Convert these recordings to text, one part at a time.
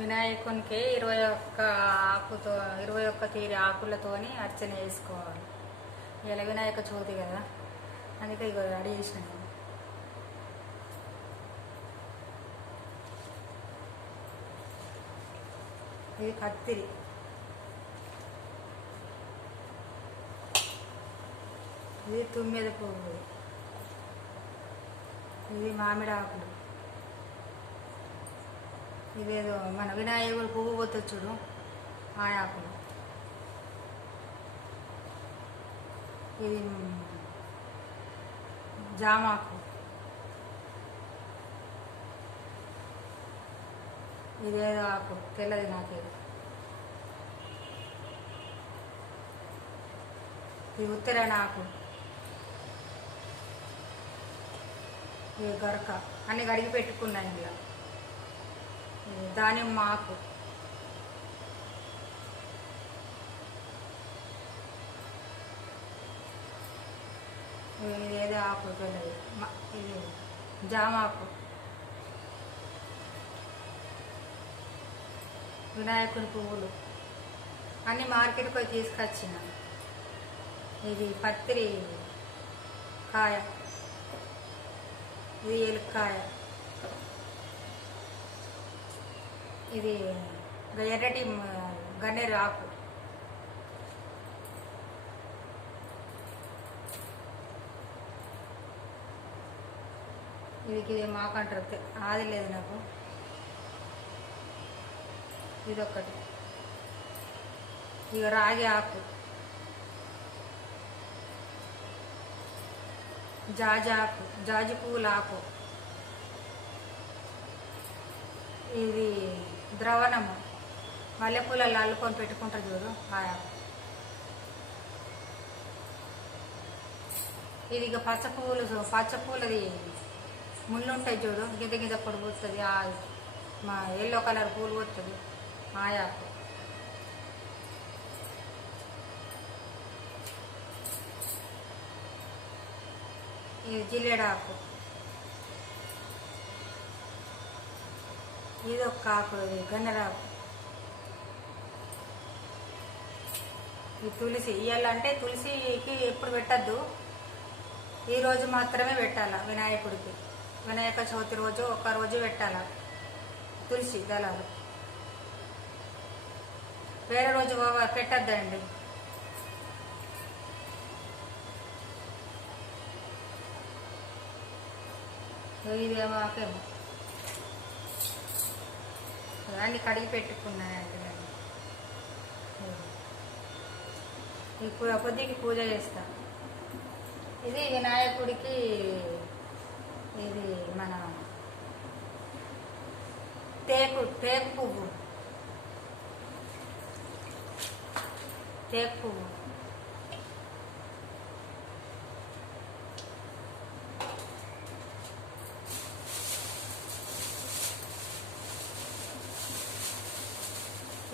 వినాయకునికి 21 ఆకుతో 21 తీరి ఆకులతోని అర్చన చేసుకోవాలి. ఇలా వినాయక చవితి కదా, అందుకే ఇక రెడీ చేసిన నేను. ఇది కత్తిరి, ఇది తుమ్మెద పువ్వు, ఇది మామిడి ఆకులు, ఇదేదో మన వినాయకుడు పువ్వు పోతుంది చూడు ఆ ఆకులు, ఇది జామాకు, ఇదేదో ఆకు తెల్లది నాకేది, ఇది ఉత్తరాయణ ఆకు, ఇది గరక అన్ని కడిగి పెట్టుకున్నాయి. ఇందులో దానిమ్మ ఆకు, ఏదో ఆకు తెల్లది, ఇది జామాకు, వినాయకుడి పువ్వులు అన్నీ మార్కెట్కి పోయి తీసుకొచ్చిన. ఇది పత్రి కాయ, ఇది ఎలుక్కాయ, ఇది ఎర్రటి గన్నేరు ఆకు, ఇది మాకంటారు ఆది లేదు నాకు. ఇదొక్కటి, ఇక రాగి ఆకు, జాజాకు, జాజి పువ్వుల ఆకు, ఇది ద్రవణము మల్లెపూలలో అల్లుకొని పెట్టుకుంటారు చూడు ఆ ఆకు. ఇది ఇక పచ్చ పువ్వులది ముళ్ళు ఉంటాయి చూడు, గింజ గింజ పొడి పోతుంది, మా ఎల్లో కలర్ పూలు పోతుంది ఆ ఆకు. ఇది జిల్లేడాకు, ఇది ఒక ఆకు, ఇది గన్నరాకు, ఈ తులసి. ఇవ్వాలంటే తులసికి ఎప్పుడు పెట్టద్దు, ఈరోజు మాత్రమే పెట్టాల వినాయకుడికి. వినాయక చవితి రోజు ఒక్కరోజు పెట్టాల తులసి దళాలు, వేరే రోజు పెట్టద్దండి. ఇదేమో ఆకేమో అన్నీ కడిగి పెట్టుకున్నానండి నేను. ఇప్పుడు కొద్దికి పూజ చేస్తా. ఇది వినాయకుడికి, ఇది మన టేకు పువ్వు, టేకు పువ్వు,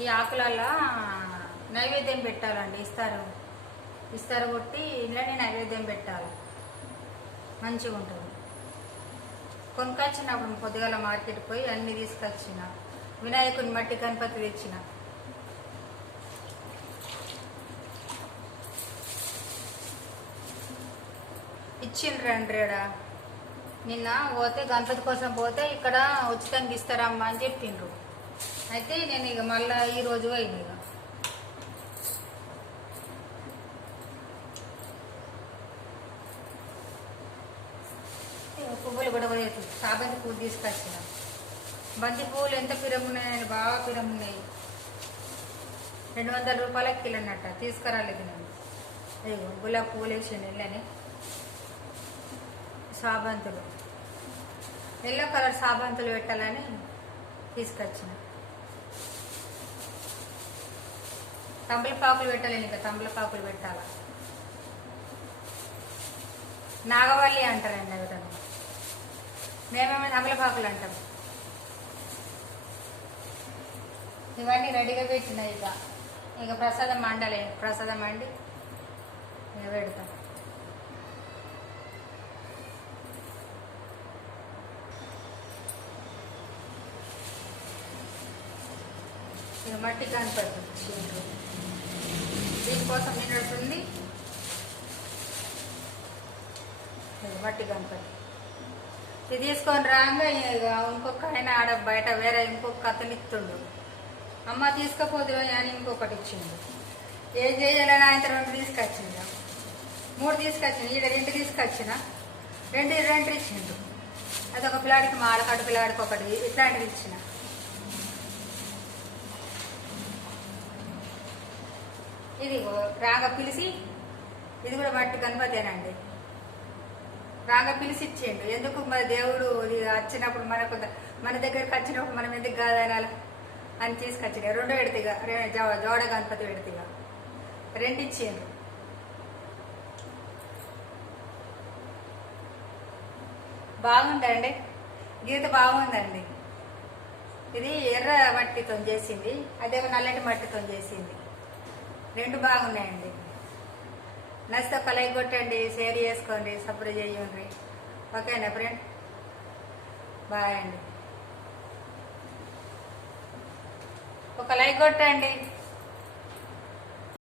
ఈ ఆకులల్లో నైవేద్యం పెట్టాలండి. ఇస్తారు కొట్టి ఇంట్లోనే నైవేద్యం పెట్టాలి, మంచిగా ఉంటుంది. కొనుకొచ్చినప్పుడు పొద్దుగాల మార్కెట్కి పోయి అన్ని తీసుకొచ్చిన. వినాయకుని మట్టి గణపతి తెచ్చిన. ఇచ్చిండ్రండి నిన్న పోతే గణపతి కోసం పోతే ఇక్కడ ఉచితంగా ఇస్తారమ్మా అని చెప్పిండ్రు. అయితే నేను ఇక మళ్ళీ ఈరోజు పోయింది. ఇక పువ్వులు కూడా పోయేది, చాబంతి పువ్వు తీసుకొచ్చిన. బంతి పువ్వులు ఎంత పిరమున్నాయని, బాగా పిరమున్నాయి. 200 రూపాయలకి కిలో అన్నట్ట, తీసుకురాలేదు నేను. ఇగో గులాబీ పువ్వులు వేసాను ఇళ్ళని. సాబంతులు, ఎల్లో కలర్ సాబంతులు పెట్టాలని తీసుకొచ్చిన. తమలపాకులు పెట్టలేను, ఇంకా తమలపాకులు పెట్టాల. నాగవల్లి అంటారండి ఎవరన్నా, మేమేమో తమలపాకులు అంటాం. ఇవన్నీ రెడీగా పెట్టినాయి. ఇక ప్రసాదం మండాలి, ప్రసాదం మండి ఇక పెడతాం. ఇక మట్టి గణపతి ఇచ్చిండ్రు. దీనికోసం నిన్నట్టుంది మట్టి గణపతి. ఇది తీసుకొని రాగా ఇక ఇంకొక ఆయన ఆడ బయట వేరే ఇంకొక అతను ఇస్తుండు. అమ్మ తీసుకపోదు అని ఇంకొకటి ఇచ్చిండు. ఏం చేయాలని ఆయన 2 తీసుకొచ్చిండు, 3 తీసుకొచ్చిండు. ఈడ 2 తీసుకొచ్చిన, 2 ఇచ్చిండు. అదొక పిల్లాడికి మా ఆడకట్టు పిల్లాడికి ఒకటి ఇట్లాంటిది ఇచ్చిన. ఇది రాగా పిలిచి, ఇది కూడా మట్టి గణపతేనండి. రాగా పిలిచి ఇచ్చిండు. ఎందుకు మరి దేవుడు వచ్చినప్పుడు మన దగ్గరికి వచ్చినప్పుడు మనం ఎందుకు కాదనాలి అని తీసుకొచ్చిండు. 2 పెడతీగా, జోడ గణపతి పెడతీగా 2 ఇచ్చిండ్రు. బాగుందండి, గీత బాగుందండి. ఇది ఎర్ర మట్టితో చేసింది, అదేమో నల్లటి మట్టితో చేసింది. 2 బాగున్నాయండి. నచ్చితే ఒక లైక్ కొట్టండి, షేర్ చేసుకోండి, సబ్స్క్రైబ్ చేయండి. ఓకేనా ఫ్రెండ్, బాయ్ అండి. ఒక లైక్ కొట్టండి.